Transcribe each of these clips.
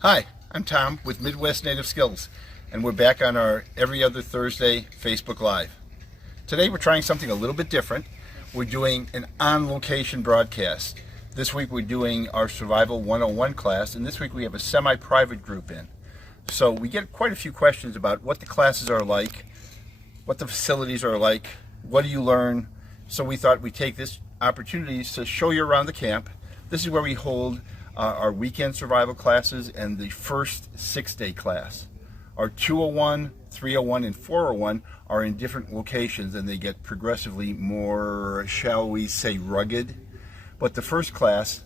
Hi, I'm Tom with Midwest Native Skills, and we're back on our every other Thursday Facebook Live. Today we're trying something a little bit different. We're doing an on-location broadcast. This week we're doing our Survival 101 class, and this week we have a semi-private group in. So we get quite a few questions about what the classes are like, what the facilities are like, what do you learn. So we thought we'd take this opportunity to show you around the camp. This is where we hold our weekend survival classes and the first 6-day class. Our 201, 301, and 401 are in different locations, and they get progressively more, shall we say, rugged. But the first class,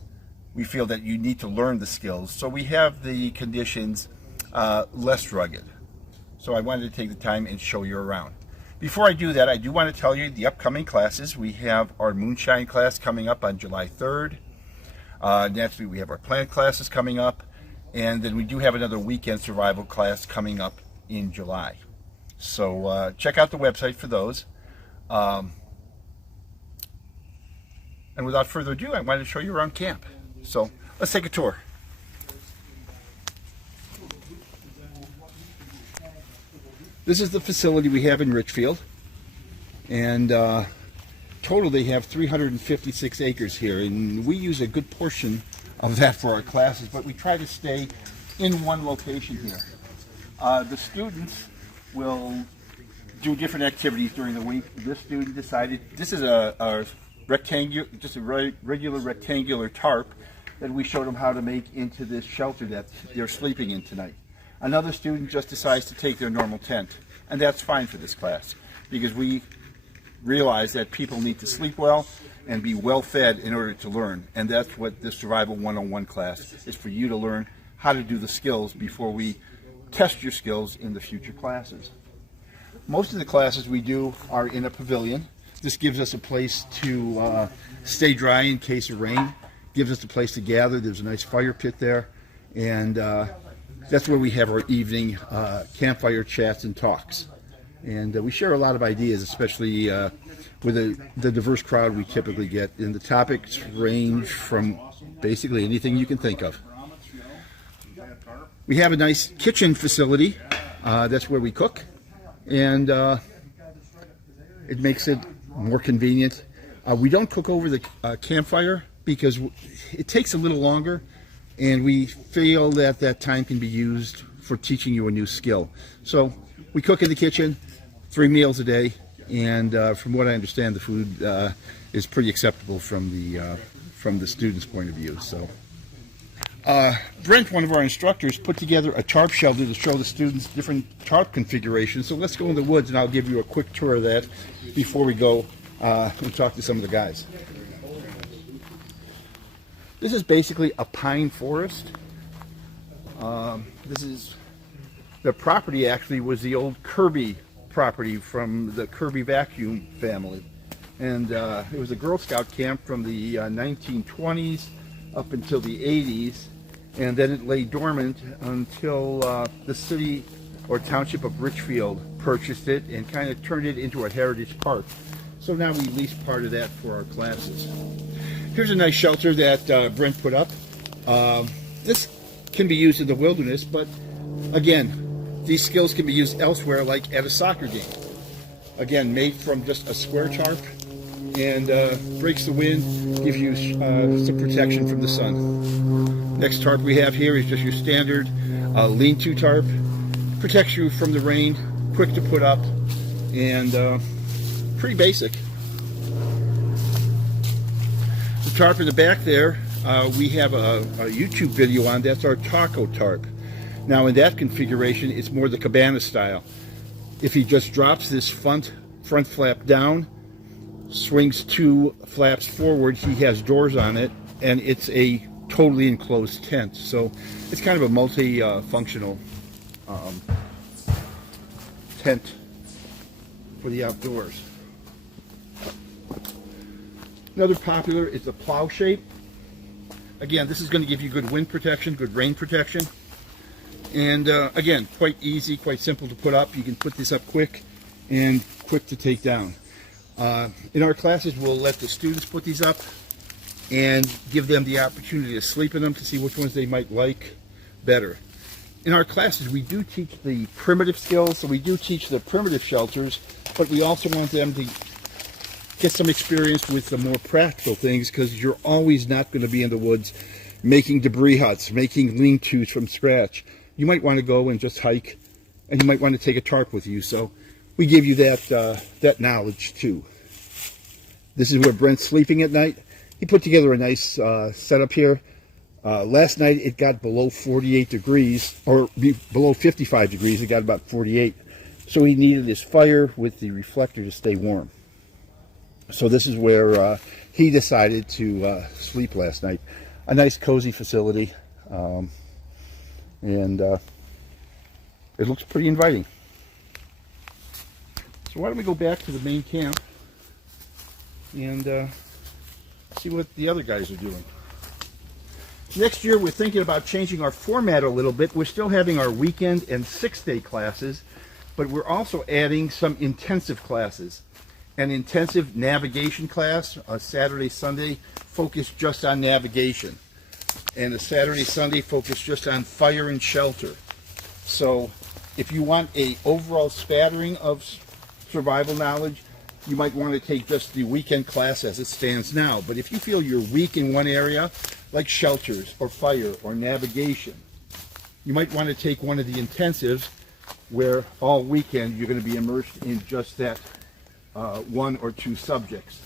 we feel that you need to learn the skills, so we have the conditions less rugged. So I wanted to take the time and show you around. Before I do that, I do want to tell you the upcoming classes. We have our moonshine class coming up on July 3rd. Naturally, we have our plant classes coming up, and then we do have another weekend survival class coming up in July. So check out the website for those. And without further ado, I wanted to show you around camp. So let's take a tour. This is the facility we have in Richfield, and total they have 356 acres here, and we use a good portion of that for our classes, but we try to stay in one location here. The students will do different activities during the week. This student decided, this is a rectangular, just a regular rectangular tarp that we showed them how to make into this shelter that they're sleeping in tonight. Another student just decides to take their normal tent, and that's fine for this class because we realize that people need to sleep well and be well fed in order to learn, and that's what the Survival 101 class is, for you to learn how to do the skills before we test your skills in the future classes. Most of the classes we do are in a pavilion. This gives us a place to stay dry in case of rain, gives us a place to gather. There's a nice fire pit there, and that's where we have our evening campfire chats and talks. And we share a lot of ideas, especially with the diverse crowd we typically get. And the topics range from basically anything you can think of. We have a nice kitchen facility. That's where we cook. And it makes it more convenient. We don't cook over the campfire because it takes a little longer, and we feel that that time can be used for teaching you a new skill. So we cook in the kitchen 3 meals a day, and from what I understand, the food is pretty acceptable from the students' point of view. So Brent, one of our instructors, put together a tarp shelter to show the students different tarp configurations. So let's go in the woods, and I'll give you a quick tour of that before we go and talk to some of the guys. This is basically a pine forest. This is the property. Actually, was the old Kirby property from the Kirby vacuum family, and it was a Girl Scout camp from the 1920s up until the 80s, and then it lay dormant until the city or township of Richfield purchased it and kind of turned it into a heritage park. So now we lease part of that for our classes. Here's a nice shelter that Brent put up. This can be used in the wilderness, but again, these skills can be used elsewhere, like at a soccer game. Again, made from just a square tarp, and breaks the wind, gives you some protection from the sun. Next tarp we have here is just your standard lean-to tarp. Protects you from the rain, quick to put up, and pretty basic. The tarp in the back there, we have a YouTube video on. That's our taco tarp. Now in that configuration, it's more the cabana style. If he just drops this front flap down, swings 2 flaps forward, he has doors on it, and it's a totally enclosed tent. So it's kind of a multi-functional tent for the outdoors. Another popular is the plow shape. Again, this is going to give you good wind protection, good rain protection. And again, quite easy, quite simple to put up. You can put this up quick and quick to take down. In our classes, we'll let the students put these up and give them the opportunity to sleep in them to see which ones they might like better. In our classes, we do teach the primitive skills, so we do teach the primitive shelters, but we also want them to get some experience with the more practical things, because you're always not going to be in the woods making debris huts, making lean-tos from scratch. You might want to go and just hike, and you might want to take a tarp with you, so we give you that knowledge too. This is where Brent's sleeping at night. He put together a nice setup here. Last night it got below 48 degrees, or below 55 degrees. It got about 48. So he needed his fire with the reflector to stay warm. So this is where he decided to sleep last night. A nice cozy facility. And it looks pretty inviting. So why don't we go back to the main camp and see what the other guys are doing. Next year, we're thinking about changing our format a little bit. We're still having our weekend and 6-day classes, but we're also adding some intensive classes. An intensive navigation class, a Saturday, Sunday, focused just on navigation. And a Saturday, Sunday, focused just on fire and shelter. So if you want an overall spattering of survival knowledge, you might want to take just the weekend class as it stands now. But if you feel you're weak in one area, like shelters or fire or navigation, you might want to take one of the intensives where all weekend you're going to be immersed in just that one or two subjects.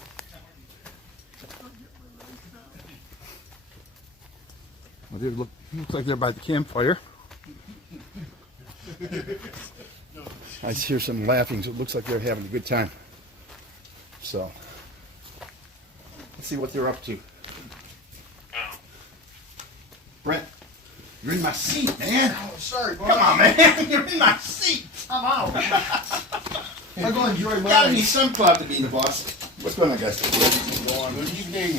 Well, looks like they're by the campfire. I hear some laughing, so it looks like they're having a good time. So, let's see what they're up to. Brent, you're in my seat, man. Oh, sorry, boy. Come on, man. You're in my seat. I'm out. I'm going to enjoy mine. Gotta be some club to be the boss. What's going on, guys? Good evening.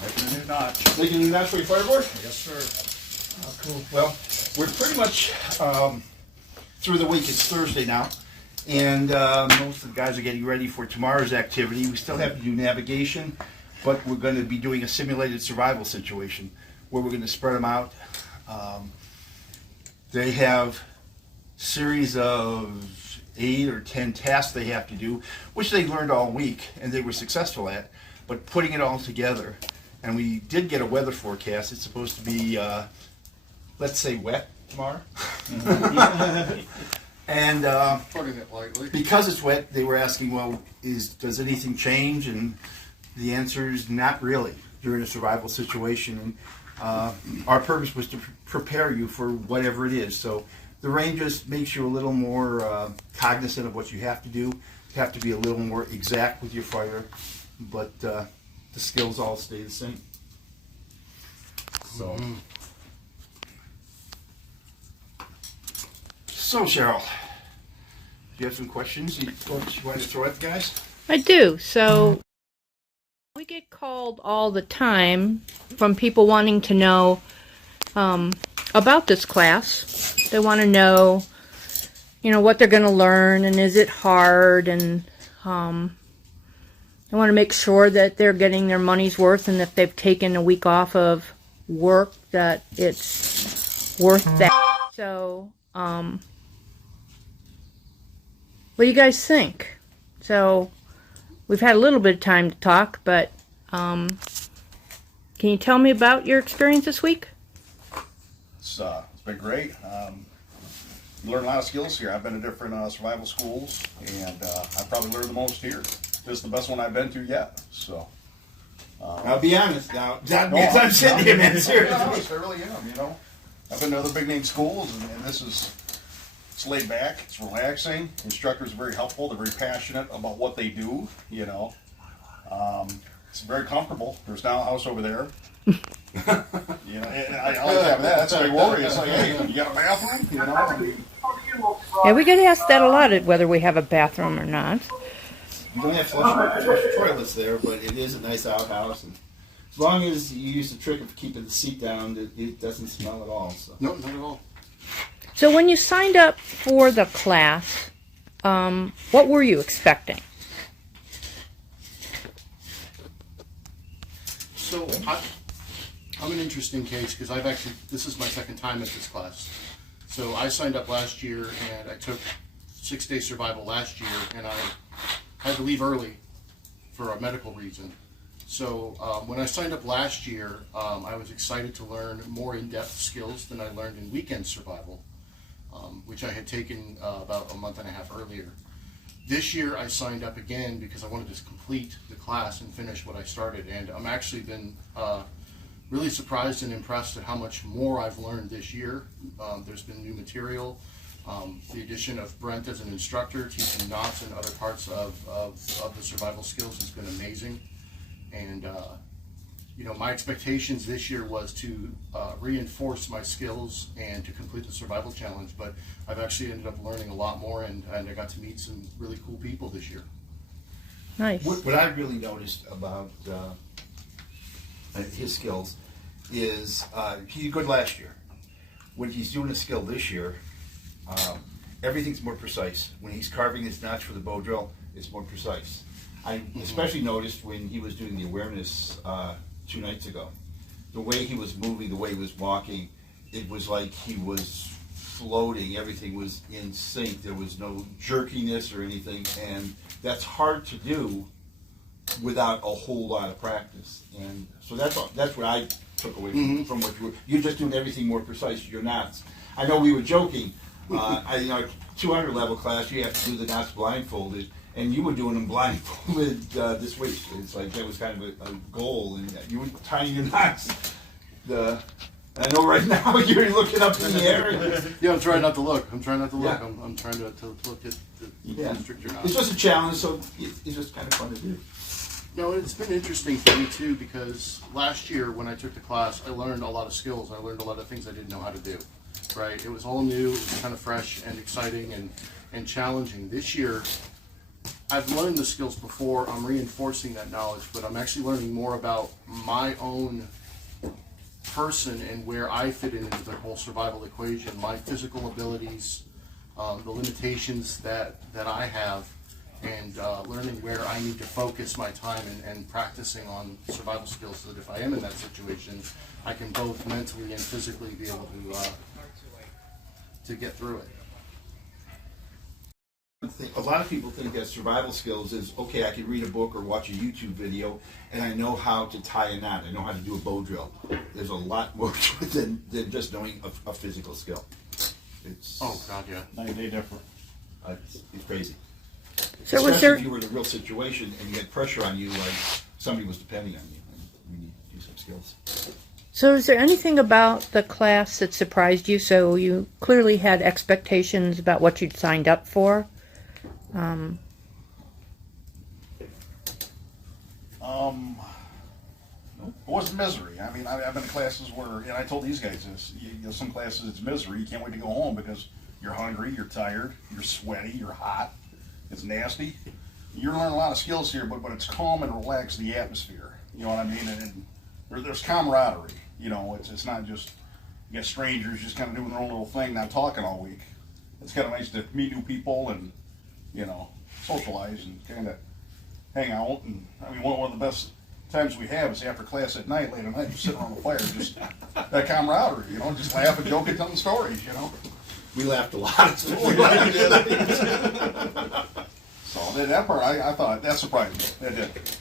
Making it notch. Making a notch for your fireboard? Yes, sir. Oh, cool. Well, we're pretty much through the week. It's Thursday now. And most of the guys are getting ready for tomorrow's activity. We still have to do navigation, but we're going to be doing a simulated survival situation where we're going to spread them out. They have series of 8 or 10 tasks they have to do, which they learned all week and they were successful at, but putting it all together. And we did get a weather forecast. It's supposed to be, let's say, wet tomorrow. And Putting it lightly. because it's wet, they were asking, well, does anything change? And the answer is not really during a survival situation. And our purpose was to prepare you for whatever it is. So the rain just makes you a little more cognizant of what you have to do. You have to be a little more exact with your fire, but the skills all stay the same. So. So, Cheryl, do you have some questions you want to throw at the guys? I do. So we get called all the time from people wanting to know about this class. They want to know, what they're going to learn, and is it hard, and they want to make sure that they're getting their money's worth, and if they've taken a week off of work, that it's worth that. So, what do you guys think? So, we've had a little bit of time to talk, but can you tell me about your experience this week? It's been great. Learned a lot of skills here. I've been to different survival schools, and I've probably learned the most here. This is the best one I've been to yet. So, I'll be honest now. I'm sitting here, man. Seriously. I really am. I've been to other big name schools, and this is. It's laid back, it's relaxing. Instructors are very helpful, they're very passionate about what they do, It's very comfortable. There's now a house over there. And I always have that. That's a big worry. It's like, hey, you got a bathroom? Yeah, we get asked that a lot, whether we have a bathroom or not. You don't have flush toilets there, but it is a nice outhouse. And as long as you use the trick of keeping the seat down, it doesn't smell at all. So. No, not at all. So when you signed up for the class, what were you expecting? So I'm an interesting case because this is my second time at this class. So I signed up last year and I took 6-day survival last year, and I had to leave early for a medical reason. So when I signed up last year, I was excited to learn more in-depth skills than I learned in weekend survival, which I had taken about a month and a half earlier. This year I signed up again because I wanted to complete the class and finish what I started, and I'm actually been really surprised and impressed at how much more I've learned this year. There's been new material. The addition of Brent as an instructor, teaching knots and other parts of the survival skills has been amazing. And my expectations this year was to reinforce my skills and to complete the survival challenge, but I've actually ended up learning a lot more, and I got to meet some really cool people this year. Nice. What I really noticed about his skills is he did good last year. When he's doing a skill this year, everything's more precise. When he's carving his notch for the bow drill, it's more precise. I especially noticed when he was doing the awareness 2 nights ago. The way he was moving, the way he was walking, it was like he was floating. Everything was in sync. There was no jerkiness or anything, and that's hard to do without a whole lot of practice. And so that's what I took away from what you're just doing everything more precise. You're not. I know we were joking. 200 level class, you have to do the knots blindfolded, and you were doing them blindfolded this week. It's like that was kind of a goal, and you were tying your knots. I know right now you're looking up in the air. Yeah, I'm trying not to look. I'm trying to Yeah. look at the instructor knots. It's just a challenge, so it's just kind of fun to do. No, it's been interesting for me too, because last year when I took the class, I learned a lot of skills. I learned a lot of things I didn't know how to do. Right? It was all new. It was kind of fresh and exciting and challenging. This year, I've learned the skills before. I'm reinforcing that knowledge, but I'm actually learning more about my own person and where I fit into the whole survival equation, my physical abilities, the limitations that I have, and learning where I need to focus my time and practicing on survival skills so that if I am in that situation, I can both mentally and physically be able to get through it. A lot of people think that survival skills is, okay, I can read a book or watch a YouTube video, and I know how to tie a knot. I know how to do a bow drill. There's a lot more to it than just knowing a physical skill. It's, Oh, God, yeah. Night and day different. it's crazy. So was Especially there? if you were in a real situation and you had pressure on you, like somebody was depending on you, and we need to do some skills. So is there anything about the class that surprised you? So you clearly had expectations about what you'd signed up for. It wasn't misery. I mean, I've been in classes where, and I told these guys this, some classes it's misery. You can't wait to go home because you're hungry, you're tired, you're sweaty, you're hot, it's nasty. You're learning a lot of skills here, but it's calm and relaxed, the atmosphere. You know what I mean? And there's camaraderie. You know, it's not just, you got strangers just kind of doing their own little thing, not talking all week. It's kind of nice to meet new people and, socialize and kind of hang out. And I mean, one of the best times we have is after class at night, late at night, just sitting around the fire, just that camaraderie, just laugh and joke and telling stories, We laughed a lot. So that part, I thought, that surprised me. That did. It's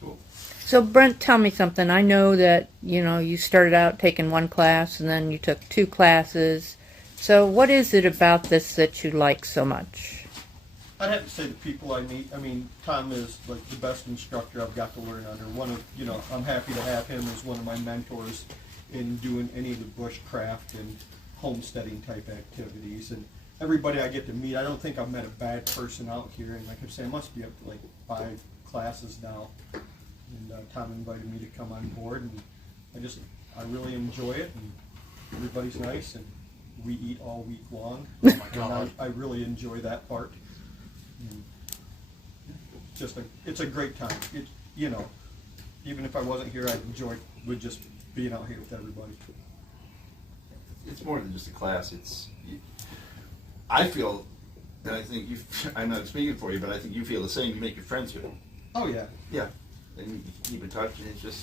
cool. So Brent, tell me something. I know that you started out taking one class and then you took 2 classes. So what is it about this that you like so much? I'd have to say the people I meet. I mean, Tom is like the best instructor I've got to learn under. I'm happy to have him as one of my mentors in doing any of the bushcraft and homesteading type activities. And everybody I get to meet, I don't think I've met a bad person out here. And like I say, I must be up to like 5 classes now. And Tom invited me to come on board, and I really enjoy it. And everybody's nice, and we eat all week long. Oh my God. And I really enjoy that part. And it's a great time. Even if I wasn't here, I'd enjoy with just being out here with everybody. It's more than just a class. I feel, and I think I'm not speaking for you, but I think you feel the same. You make your friends here. Oh yeah. Yeah, and you keep in touch, and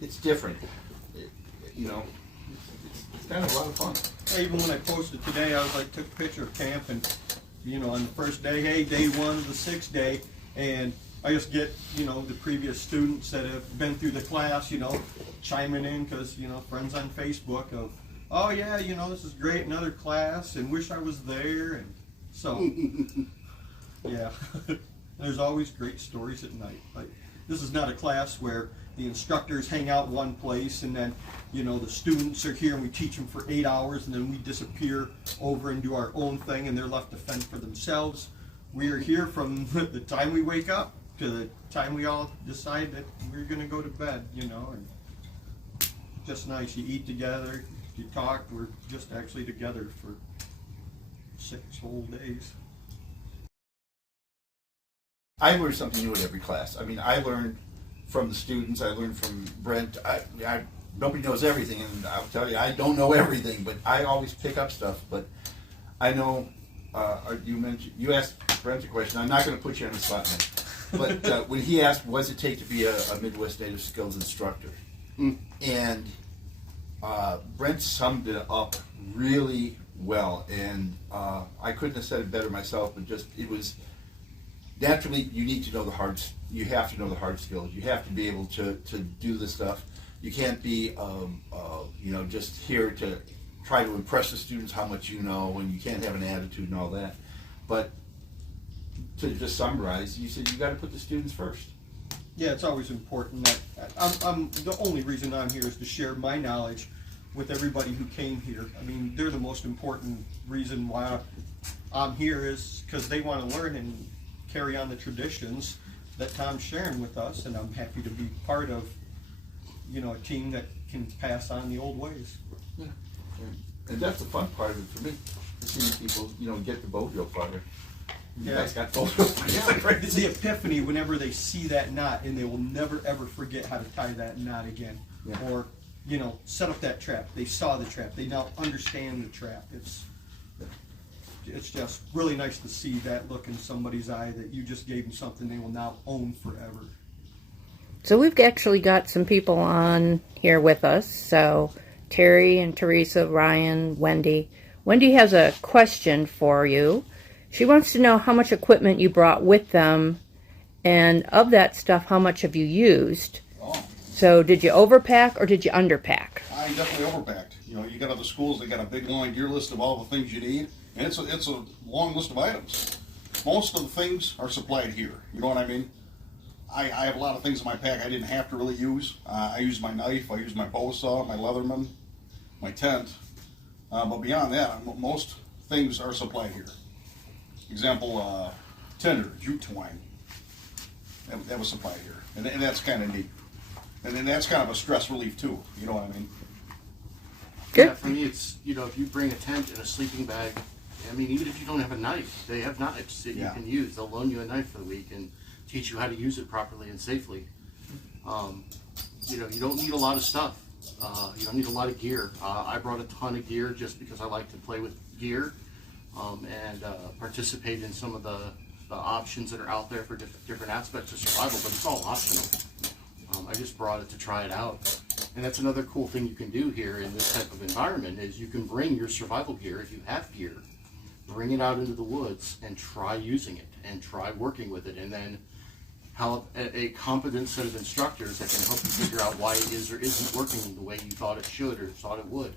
it's different. you know, it's kind of a lot of fun. Even when I posted today, I was like, took a picture of camp, and you know, on the first day, hey, day one of the 6th day, and I just get, you know, the previous students that have been through the class, you know, chiming in because, you know, friends on Facebook of, oh yeah, you know, this is great, another class, and wish I was there, and so, yeah, there's always great stories at night. Like, this is not a class where the instructors hang out one place and then, you know, the students are here and we teach them for 8 hours and then we disappear over and do our own thing and they're left to fend for themselves. We are here from the time we wake up to the time we all decide that we're going to go to bed, you know, and just nice. You eat together, you talk, we're just actually together for 6 whole days. I learn something new at every class. I mean, I learned from the students. I learned from Brent. Nobody knows everything, and I'll tell you, I don't know everything, but I always pick up stuff. But I know you asked Brent a question. I'm not going to put you on the spot, man. But when he asked, "What does it take to be a Midwest Native Skills instructor?" and Brent summed it up really well, and I couldn't have said it better myself. But just it was. Naturally, you need to know the hard. You have to know the hard skills. You have to be able to do the stuff. You can't be, you know, just here to try to impress the students how much you know, and you can't have an attitude and all that. But to just summarize, you said you got to put the students first. Yeah, it's always important that I'm the only reason I'm here is to share my knowledge with everybody who came here. I mean, they're the most important reason why I'm here is because they want to learn and carry on the traditions that Tom's sharing with us, and I'm happy to be part of, you know, a team that can pass on the old ways. Yeah, and that's the fun part of it for me. Seeing people, you know, get the boat real far. You guys got boat real far. Yeah, it's the epiphany whenever they see that knot, and they will never ever forget how to tie that knot again, Yeah. or you know, set up that trap. They saw the trap. They now understand the trap. It's just really nice to see that look in somebody's eye that you just gave them something they will now own forever. So we've actually got some people on here with us. So Terry and Teresa, Ryan, Wendy. Wendy has a question for you. She wants to know how much equipment you brought with them, and of that stuff, how much have you used? Oh, So did you overpack or did you underpack? I definitely overpacked. You know, you got other schools that got a big long gear list of all the things you need, and it's a long list of items. Most of the things are supplied here. You know what I mean? I have a lot of things in my pack I didn't have to really use. I used my knife, I used my bow saw, my Leatherman, my tent. But beyond that, most things are supplied here. Example, tinder, jute twine. That was supplied here, and that's kind of neat. And then that's kind of a stress relief too. You know what I mean? Good. Yeah, for me, it's, you know, if you bring a tent and a sleeping bag, I mean, even if you don't have a knife, they have knives that you can use. They'll loan you a knife for the week and teach you how to use it properly and safely. You know, you don't need a lot of stuff. You don't need a lot of gear. I brought a ton of gear just because I like to play with gear and participate in some of the options that are out there for different aspects of survival, but it's all optional. I just brought it to try it out. And that's another cool thing you can do here in this type of environment is you can bring your survival gear, if you have gear, bring it out into the woods and try using it and try working with it, and then have a competent set of instructors that can help you figure out why it is or isn't working the way you thought it should or thought it would,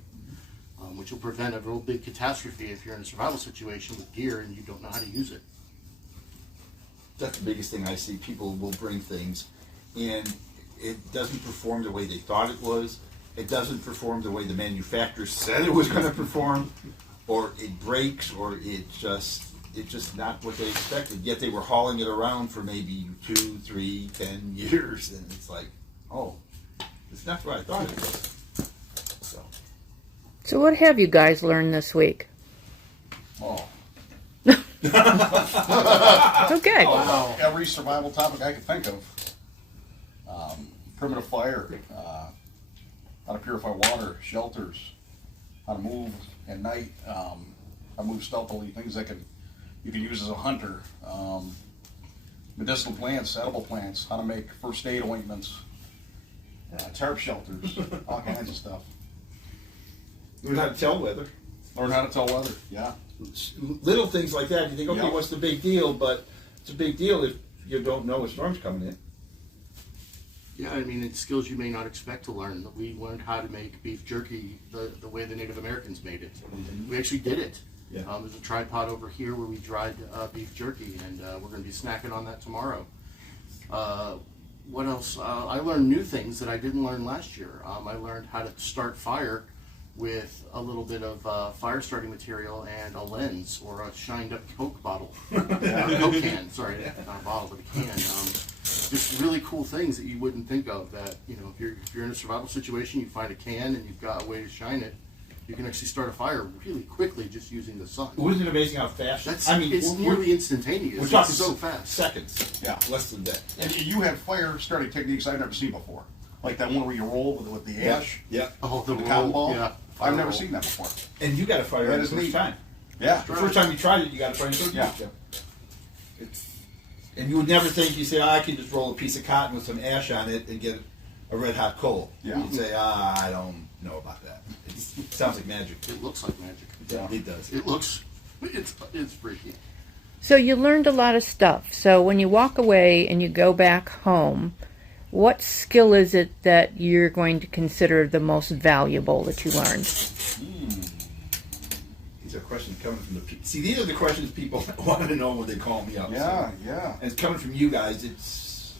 which will prevent a real big catastrophe if you're in a survival situation with gear and you don't know how to use it. That's the biggest thing I see. People will bring things, and it doesn't perform the way they thought it was. It doesn't perform the way the manufacturer said it was going to perform, or it breaks, or it's just not what they expected. Yet they were hauling it around for maybe 2, 3, 10 years, and it's like, oh, it's not what I thought it was. So what have you guys learned this week? Oh. Okay. Every survival topic I could think of. Primitive fire, how to purify water, shelters, how to move at night, how to move stealthily, things that you can use as a hunter, medicinal plants, edible plants, how to make first aid ointments, Tarp shelters, all kinds of stuff. Learn how to tell weather. Learn how to tell weather. Yeah. Little things like that. You think, okay, Yeah. what's the big deal? But it's a big deal if you don't know a storm's coming in. Yeah, I mean, it's skills you may not expect to learn. We learned how to make beef jerky the way the Native Americans made it. We actually did it. Yeah. There's a tripod over here where we dried beef jerky, and we're going to be snacking on that tomorrow. What else? I learned new things that I didn't learn last year. I learned how to start fire with a little bit of fire starting material and a lens or a shined up Coke bottle. Coke can, sorry, not a bottle, but a can. Just really cool things that you wouldn't think of that, you know, if you're in a survival situation, you find a can and you've got a way to shine it, you can actually start a fire really quickly just using the sun. Wasn't it amazing how fast? It's nearly instantaneous. We're talking It's so fast. seconds. Yeah. Less than that. And you have fire starting techniques I've never seen before. Like that one where you roll with the ash, Yeah. Oh, the cotton ball. Yeah. I've never seen that before. And you got a fire That the is first neat. time. Yeah. The first time you tried it, you got a fire. Yeah. And you would never think, you say, I can just roll a piece of cotton with some ash on it and get a red hot coal. Yeah. You'd say, I don't know about that. It sounds like magic. It looks like magic. Yeah, it does. It looks, it's freaky. So you learned a lot of stuff. So when you walk away and you go back home, what skill is it that you're going to consider the most valuable that you learned? These are questions coming from the people. See, these are the questions people want to know when they call me up. Yeah, So. yeah. And it's coming from you guys. It's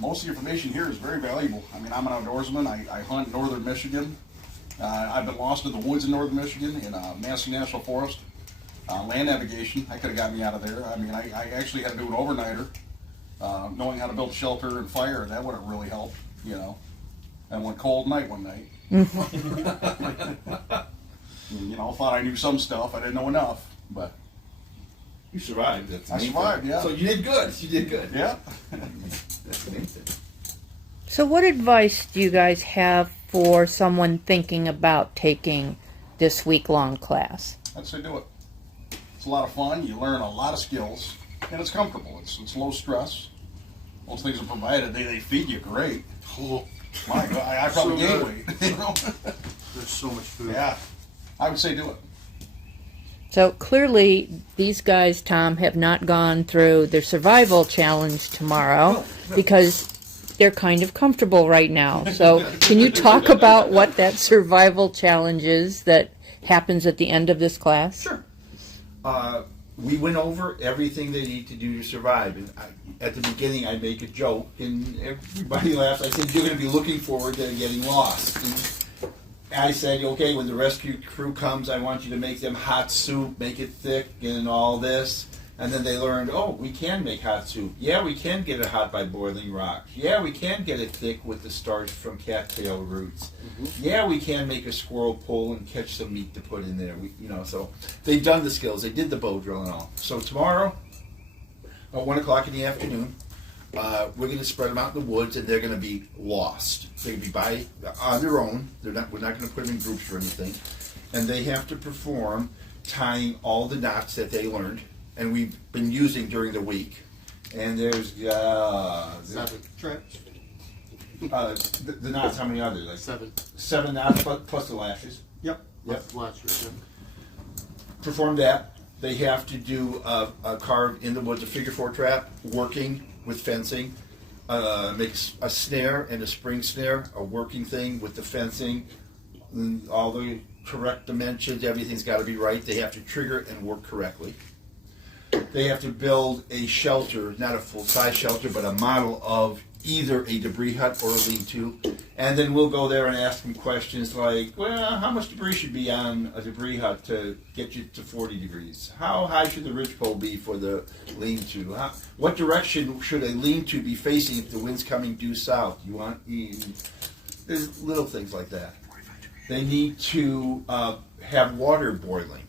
Most of the information here is very valuable. I mean, I'm an outdoorsman. I hunt in northern Michigan. I've been lost in the woods in northern Michigan in Massey National Forest. Land navigation, that could have got me out of there. I mean, I actually had to do an overnighter. Knowing how to build shelter and fire, that would have really helped, you know. And one cold night one night. You know, thought I knew some stuff. I didn't know enough, but you survived. That's the I main survived, thing. yeah. So you did good. You did good. yeah. That's the main thing. So what advice do you guys have for someone thinking about taking this week-long class? I'd say do it. It's a lot of fun. You learn a lot of skills, and it's comfortable. It's low stress. Most things are provided. They feed you great. Oh, My God, I probably So gained good. weight. You know? there's so much food. Yeah, I would say do it. So clearly, these guys, Tom, have not gone through their survival challenge tomorrow because they're kind of comfortable right now. So can you talk about what that survival challenge is that happens at the end of this class? Sure. We went over everything they need to do to survive. And at the beginning, I make a joke, and everybody laughs. I said, you're going to be looking forward to getting lost. And I said, okay, when the rescue crew comes, I want you to make them hot soup, make it thick, and all this. And then they learned, oh, we can make hot soup. Yeah, we can get it hot by boiling rocks. Yeah, we can get it thick with the starch from cattail roots. Yeah, we can make a squirrel pull and catch some meat to put in there. So they've done the skills. They did the bow drill and all. So tomorrow, at 1 o'clock in the afternoon, we're going to spread them out in the woods, and they're going to be lost. They're going to be on their own. We're not going to put them in groups or anything. And they have to perform tying all the knots that they learned and we've been using during the week. And there's 7. Traps. the knots. How many are there? Like 7. 7 knots plus the lashes. Yep. That's last year. Perform that. They have to do a carve in the woods, a figure 4 trap, working with fencing. Makes a snare and a spring snare, a working thing with the fencing, all the correct dimensions, everything's got to be right. They have to trigger and work correctly. They have to build a shelter, not a full-size shelter, but a model of either a debris hut or a lean-to. And then we'll go there and ask them questions like, well, how much debris should be on a debris hut to get you to 40 degrees? How high should the ridgepole be for the lean-to? What direction should a lean-to be facing if the wind's coming due south? There's little things like that. They need to have water boiling.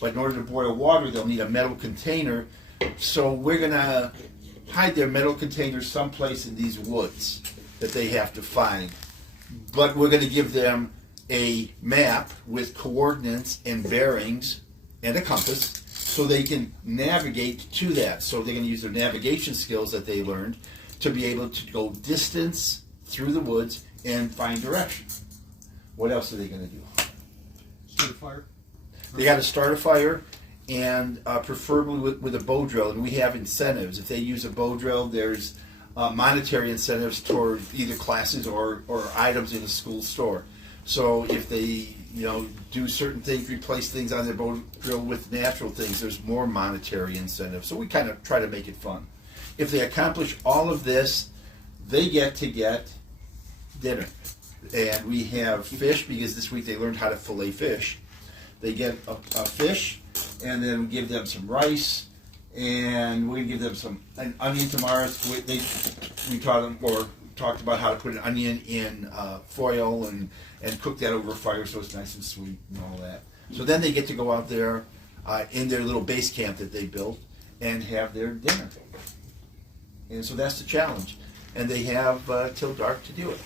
But in order to boil water, they'll need a metal container. So we're going to hide their metal containers someplace in these woods that they have to find. But we're going to give them a map with coordinates and bearings and a compass so they can navigate to that. So they're going to use their navigation skills that they learned to be able to go distance through the woods and find direction. What else are they going to do? Start a fire. They got to start a fire, and preferably with a bow drill. And we have incentives. If they use a bow drill, there's monetary incentives toward either classes or items in the school store. So if they do certain things, replace things on their bow drill with natural things, there's more monetary incentives. So we kind of try to make it fun. If they accomplish all of this, they get to get dinner. And we have fish, because this week they learned how to fillet fish. They get a fish, and then we give them some rice, and we give them an onion tomorrow. We taught them, or talked about how to put an onion in foil and cook that over a fire so it's nice and sweet and all that. So then they get to go out there in their little base camp that they built and have their dinner. And so that's the challenge. And they have till dark to do it.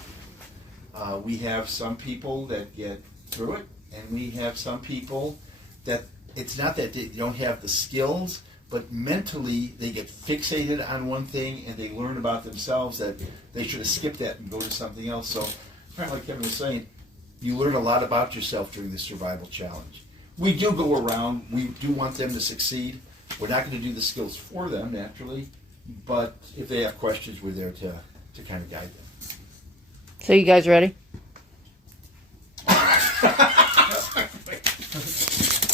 We have some people that get through it, and we have some people that it's not that they don't have the skills, but mentally they get fixated on one thing and they learn about themselves that they should have skipped that and go to something else. So, kind of like Kevin was saying, you learn a lot about yourself during the survival challenge. We do go around, we do want them to succeed. We're not going to do the skills for them, naturally, but if they have questions, we're there to kind of guide them. So you guys ready?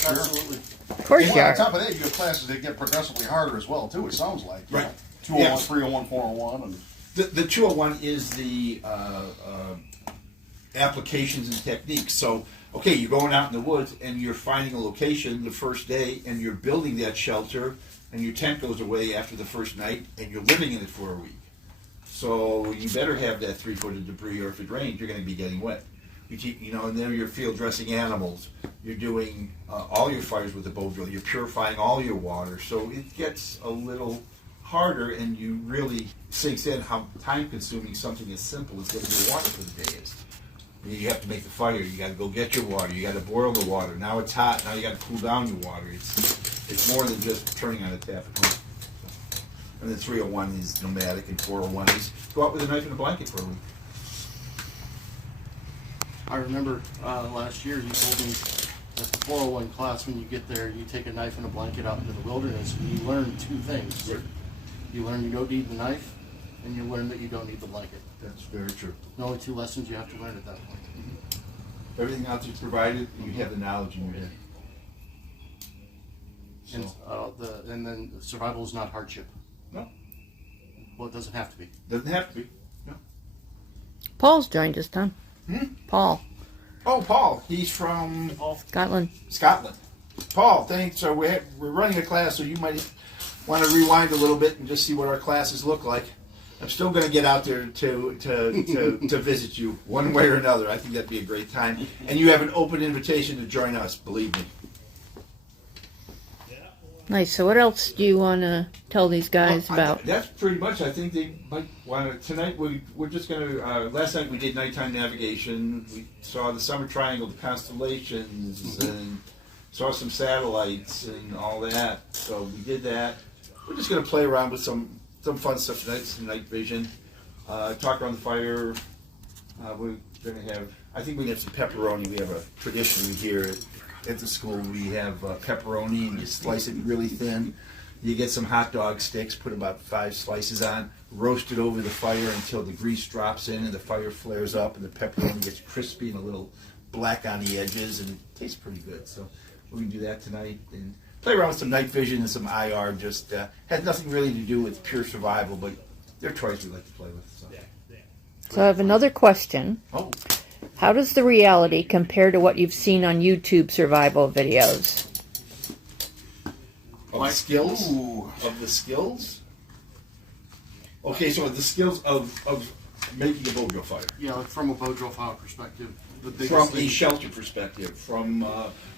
Absolutely. Of course you Well, on are. top of that, you have classes that get progressively harder as well, too, it sounds like. Right. 201, Yeah. 301, 401. And The 201 is the applications and techniques. So, okay, you're going out in the woods and you're finding a location the first day and you're building that shelter and your tent goes away after the first night and you're living in it for a week. So you better have that 3 foot of debris, or if it rains, you're going to be getting wet. And then you're field dressing animals. You're doing all your fires with a bow drill. You're purifying all your water. So it gets a little harder, and you really sinks in how time consuming something as simple as getting your water for the day is. You have to make the fire. You got to go get your water. You got to boil the water. Now it's hot. Now you got to cool down your water. It's more than just turning on a tap at home. And then 301 is nomadic, and 401 is go out with a knife and a blanket for a week. I remember last year you told me that the 401 class, when you get there, you take a knife and a blanket out into the wilderness, and you learn 2 things. Right. You learn you don't need the knife, and you learn that you don't need the blanket. That's very true. The only 2 lessons you have to learn at that point. Everything else is provided, and you have the knowledge in your head. And, and then survival is not hardship. No, Well, it doesn't have to be. doesn't have to be. No. Paul's joined us, Tom. Paul, Oh, Paul, he's from Scotland. Scotland. Paul, thanks. So we're running a class, so you might want to rewind a little bit and just see what our classes look like. I'm still going to get out there to visit you one way or another. I think that'd be a great time. And you have an open invitation to join us, believe me. Nice. So what else do you want to tell these guys about? That's pretty much. I think they might want to. Tonight we're just going to. Last night we did nighttime navigation. We saw the summer triangle, the constellations, and saw some satellites and all that. So we did that. We're just going to play around with some fun stuff tonight. Some night vision. Talk around the fire. We're going to have. I think we have some pepperoni. We have a tradition here at the school. We have pepperoni, and you slice it really thin. You get some hot dog sticks, put about 5 slices on, roast it over the fire until the grease drops in and the fire flares up and the pepperoni gets crispy and a little black on the edges, and it tastes pretty good. So we can do that tonight and play around with some night vision and some IR. Just has nothing really to do with pure survival, but they're toys we like to play with. So I have another question. Oh, How does the reality compare to what you've seen on YouTube survival videos? of the skills? Ooh. Of the skills? Okay, so the skills of making a bow drill fire. Yeah, like from a bow drill file perspective, the biggest From thing, a shelter perspective, from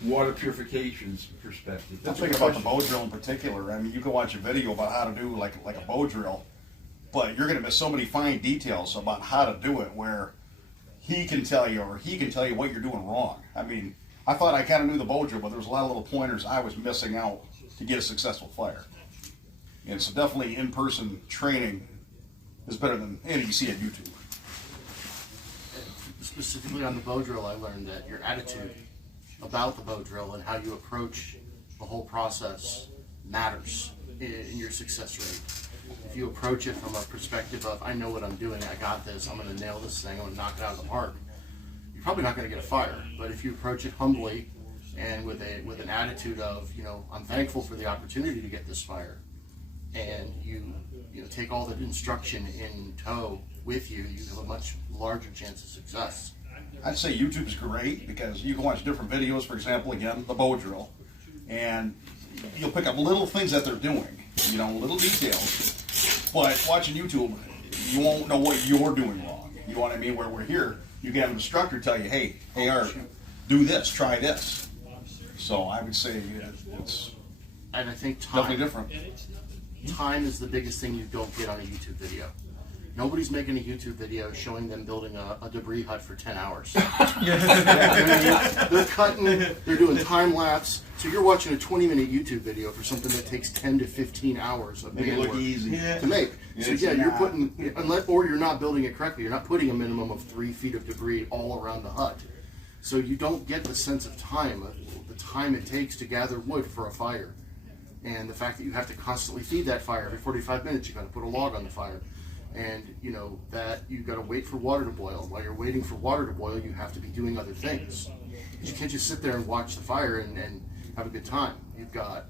water purification's perspective. I'm thinking about the bow drill in particular. I mean, you can watch a video about how to do like a bow drill, but you're going to miss so many fine details about how to do it where he can tell you what you're doing wrong. I mean, I thought I kind of knew the bow drill, but there was a lot of little pointers I was missing out to get a successful fire. And so definitely in-person training is better than anything you see on YouTube. specifically on the bow drill, I learned that your attitude about the bow drill and how you approach the whole process matters in your success rate. If you approach it from a perspective of, I know what I'm doing, I got this, I'm going to nail this thing, I'm going to knock it out of the park, you're probably not going to get a fire. But if you approach it humbly and with an attitude of, I'm thankful for the opportunity to get this fire, and you take all the instruction in tow with you, you have a much larger chance of success. I'd say YouTube's great because you can watch different videos. For example, again, the bow drill, and you'll pick up little things that they're doing, little details. But watching YouTube, you won't know what you're doing wrong. You know what I mean? Where we're here, you can have an instructor tell you, hey, Art, do this, try this. So I would say it's And I think definitely different. time is the biggest thing you don't get on a YouTube video. Nobody's making a YouTube video showing them building a debris hut for 10 hours. They're cutting, they're doing time lapse. So you're watching a 20-minute YouTube video for something that takes 10 to 15 hours of Make it look man work easy. to make. So It's yeah, you're not. putting, or you're not building it correctly. You're not putting a minimum of 3 feet of debris all around the hut. So you don't get the sense of time, the time it takes to gather wood for a fire. And the fact that you have to constantly feed that fire every 45 minutes, you got to put a log on the fire. And that you got to wait for water to boil. While you're waiting for water to boil, you have to be doing other things. You can't just sit there and watch the fire and have a good time. You've got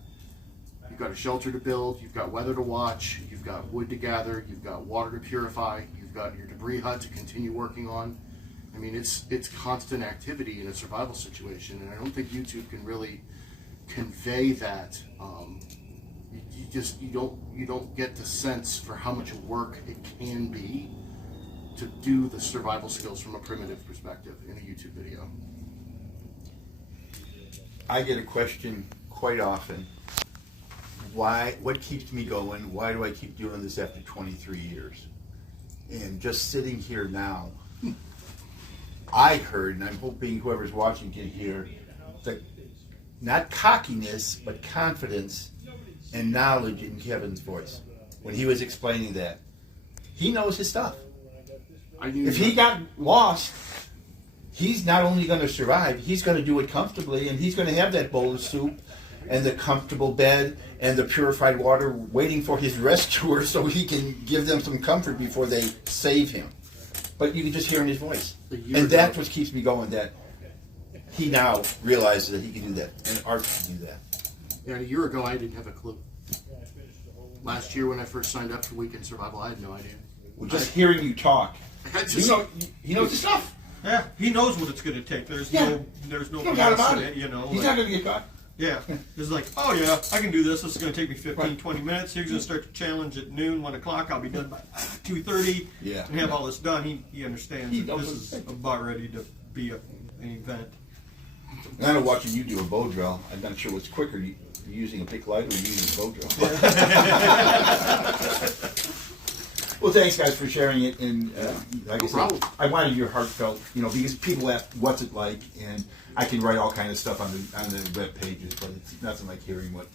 a shelter to build, you've got weather to watch, you've got wood to gather, you've got water to purify, you've got your debris hut to continue working on. I mean, it's constant activity in a survival situation, and I don't think YouTube can really convey that. You don't get the sense for how much work it can be to do the survival skills from a primitive perspective in a YouTube video. I get a question quite often. What keeps me going? Why do I keep doing this after 23 years? And just sitting here now, I heard, and I'm hoping whoever's watching can hear, the not cockiness, but confidence and knowledge in Kevin's voice when he was explaining that. He knows his stuff. If he got lost, he's not only going to survive, he's going to do it comfortably, and he's going to have that bowl of soup and the comfortable bed and the purified water waiting for his rescuer so he can give them some comfort before they save him. But you can just hear in his voice. And that's what keeps me going, that he now realizes that he can do that, and Art can do that. Yeah, a year ago I didn't have a clue. Last year when I first signed up for Weekend Survival, I had no idea. Well, just hearing you talk, he knows the stuff. Yeah, he knows what it's going to take. There's no No doubt about BS in it. He's He's like, not going to get caught. yeah, it's like, oh yeah, I can do this. This is going to take me 15, 20 minutes. He's going to start the challenge at noon, 1 o'clock. I'll be done by 2:30. Yeah. And have all this done. He understands He that knows this what is it's like. about ready to be an event. I know watching you do a bow drill, I'm not sure what's quicker, you using a pick light or using a bow drill. Well, thanks guys for sharing it, and like I said, problem. I wanted your heartfelt, because people ask what's it like, and I can write all kind of stuff on the web pages, but it's nothing like hearing what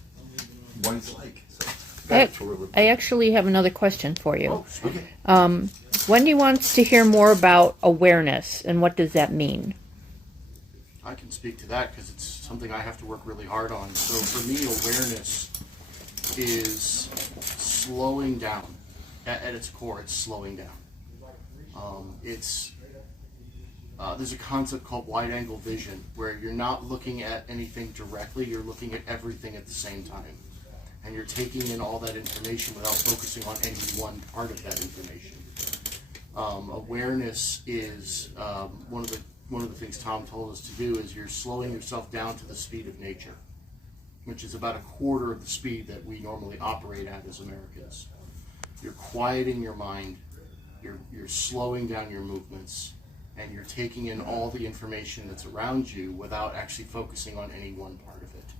it's like. So that's what we're I actually have another question for you. Oh, okay. Wendy wants to hear more about awareness, and what does that mean? I can speak to that because it's something I have to work really hard on. So for me, awareness is slowing down. At its core, it's slowing down. There's a concept called wide-angle vision, where you're not looking at anything directly, you're looking at everything at the same time. And you're taking in all that information without focusing on any one part of that information. Awareness is one of the things Tom told us to do is you're slowing yourself down to the speed of nature, which is about a quarter of the speed that we normally operate at as Americans. You're quieting your mind, you're slowing down your movements, and you're taking in all the information that's around you without actually focusing on any one part of it.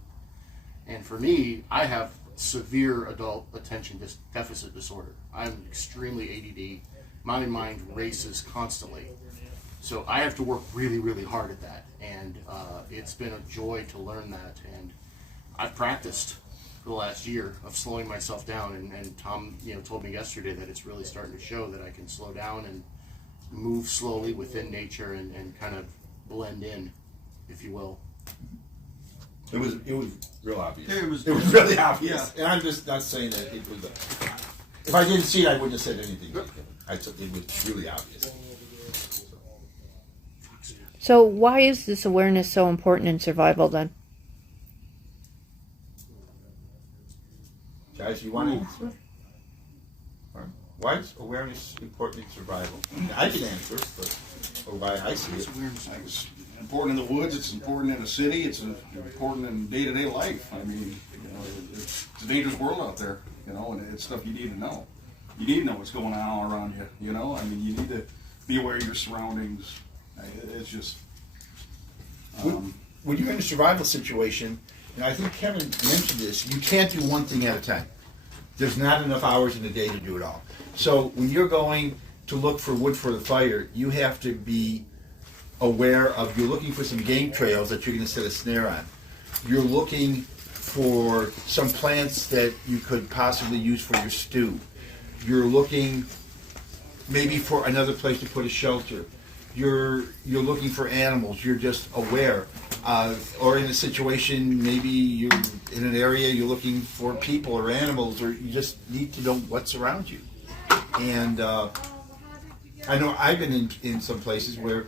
And for me, I have severe adult attention deficit disorder. I'm extremely ADD. My mind races constantly. So I have to work really, really hard at that. And it's been a joy to learn that. And I've practiced for the last year of slowing myself down. And Tom, told me yesterday that it's really starting to show that I can slow down and move slowly within nature and kind of blend in, if you will. It was real obvious. It was really obvious. And I'm just not saying that it was. If I didn't see it, I wouldn't have said anything. It was really obvious. So why is this awareness so important in survival then? Guys, you want to answer? Why is awareness important in survival? I can answer, but or why I see it. It's important in the woods. It's important in the city. It's important in day-to-day life. I mean, it's a dangerous world out there, and it's stuff you need to know. You need to know what's going on all around you, I mean, you need to be aware of your surroundings. It's just... When you're in a survival situation, and I think Kevin mentioned this, you can't do one thing at a time. There's not enough hours in the day to do it all. So when you're going to look for wood for the fire, you have to be aware of, you're looking for some game trails that you're going to set a snare on. You're looking for some plants that you could possibly use for your stew. You're looking maybe for another place to put a shelter. You're looking for animals. You're just aware. Or in a situation, maybe you're in an area, you're looking for people or animals, or you just need to know what's around you. And I know I've been in some places where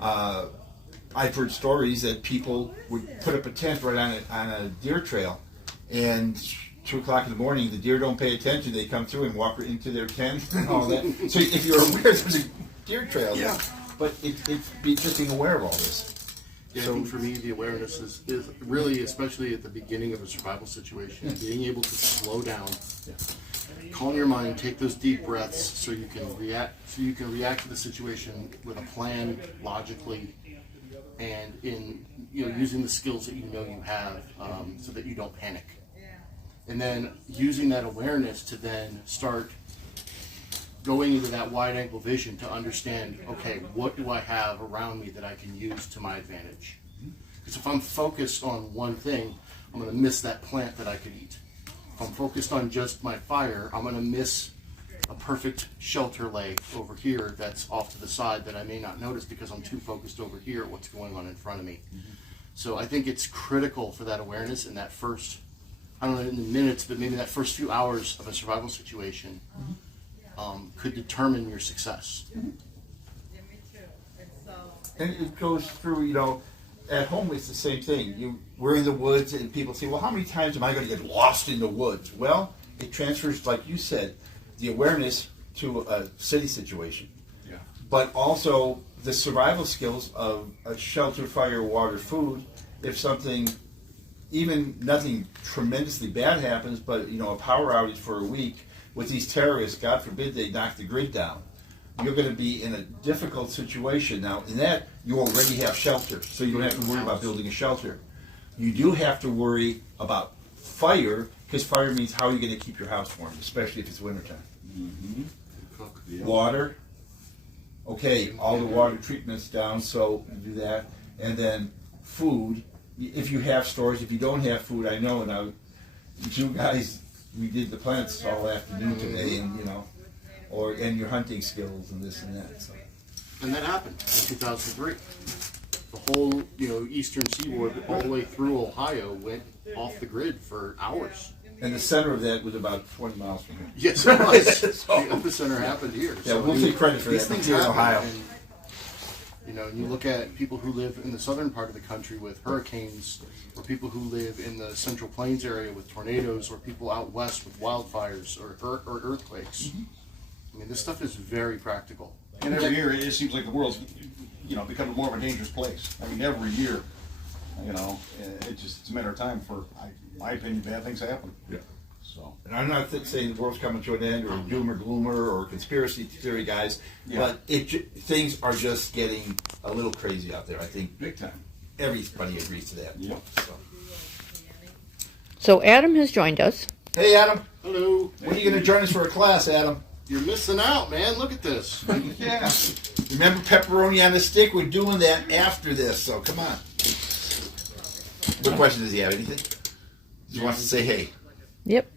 I've heard stories that people would put up a tent right on a deer trail, and 2 o'clock in the morning, the deer don't pay attention. They come through and walk into their tent and all that. So if you're aware there's a deer trail, Yeah. But it's just being aware of all this. Yeah, So- I think for me, the awareness is really, especially at the beginning of a survival situation, being able to slow down, calm your mind, take those deep breaths, so you can react to the situation with a plan, logically, and in using the skills that you have, so that you don't panic. And then using that awareness to then start going into that wide angle vision to understand, okay, what do I have around me that I can use to my advantage? Because if I'm focused on one thing, I'm going to miss that plant that I could eat. If I'm focused on just my fire, I'm going to miss a perfect shelter lay over here that's off to the side that I may not notice because I'm too focused over here at what's going on in front of me. So I think it's critical for that awareness in that first, I don't know, in the minutes, but maybe that first few hours of a survival situation could determine your success. And it goes through, at home it's the same thing. We're in the woods and people say, well, how many times am I going to get lost in the woods? Well, it transfers, like you said, the awareness to a city situation. Yeah. But also the survival skills of a shelter, fire, water, food. If something, even nothing tremendously bad happens, but a power outage for a week, with these terrorists, God forbid they knock the grid down, you're going to be in a difficult situation. Now, in that, you already have shelter, so you don't have to worry about building a shelter. You do have to worry about fire, because fire means how are you going to keep your house warm, especially if it's wintertime. Yeah. Water, okay, all the water treatment's down, so you do that. And then food, if you have stores, if you don't have food, I know, and you guys, we did the plants all afternoon today, and and your hunting skills and this and that. So. And that happened in 2003. The whole, eastern seaboard all the way through Ohio went off the grid for hours. And the center of that was about 20 miles from here. Yes, it was. So- The epicenter happened here. Yeah, we'll take credit for these that. things Here in happen, Ohio. And you look at people who live in the southern part of the country with hurricanes, or people who live in the Central Plains area with tornadoes, or people out west with wildfires or earthquakes. I mean, this stuff is very practical. And every year, it seems like the world's, becoming more of a dangerous place. I mean, every year, it's a matter of time for, in my opinion, bad things happen. Yeah. So. And I'm not saying the world's coming to an end, or doom or gloomer, or conspiracy theory guys, Yeah. but things are just getting a little crazy out there. I think Big time. everybody agrees to that. Yep. So. So Adam has joined us. Hey, Adam, Hello. when are you going to join us for a class, Adam? You're missing out, man. Look at this. Yeah. Remember pepperoni on the stick? We're doing that after this, so come on. What question does he have? Anything? He wants to say hey. Yep.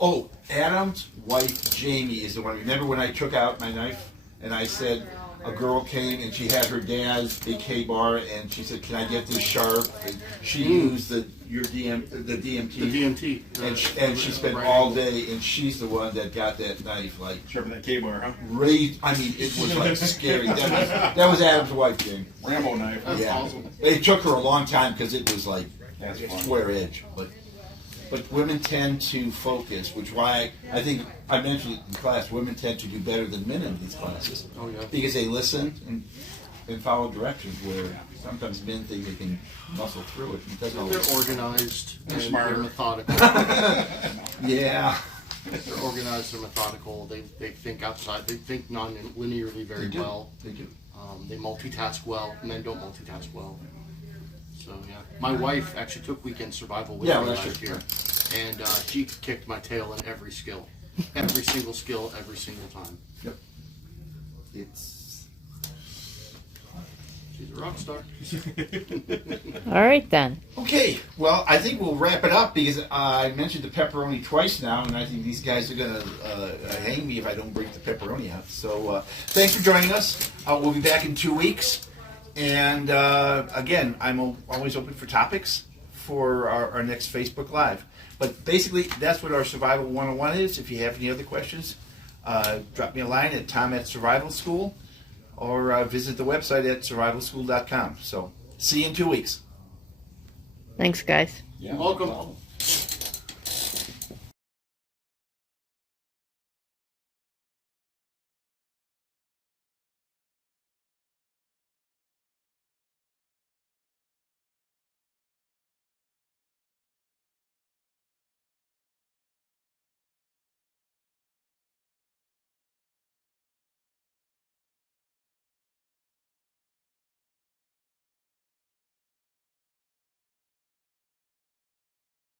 Oh, Adam's wife, Jamie, is the one. Remember when I took out my knife and I said, a girl came and she had her dad's AK bar, and she said, "Can I get this sharp?" And she used the DMT. The DMT. And she spent all day, and she's the one that got that knife. Like, Sharpen that K-bar, huh? I mean, it was like scary. That was Adam's wife, Jane. Rambo knife. That's Yeah, awesome. it took her a long time because it was like That's fun. square edge. But women tend to focus, which why I think I mentioned it in class. Women tend to do better than men in these classes. Oh, yeah. Because they listen and follow directions, where sometimes men think they can muscle through it. And it doesn't They're always. organized and smarter. they're methodical. Yeah, They're organized, they're methodical, they think outside, they think non-linearly very they do. well. They do. They multitask well, men don't multitask well. So, yeah. My wife actually took weekend survival with Yeah, me last last year. year. And she kicked my tail in every skill. Every single skill, every single time. Yep. It's. She's a rock star. All right then. Okay, well, I think we'll wrap it up because I mentioned the pepperoni twice now, and I think these guys are going to hang me if I don't bring the pepperoni out. So thanks for joining us. We'll be back in 2 weeks. And again, I'm always open for topics for our next Facebook Live. But basically, that's what our Survival 101 is. If you have any other questions, drop me a line at tom@survivalschool or visit the website at survivalschool.com. So see you in 2 weeks. Thanks, guys. Yeah, Welcome. no problem.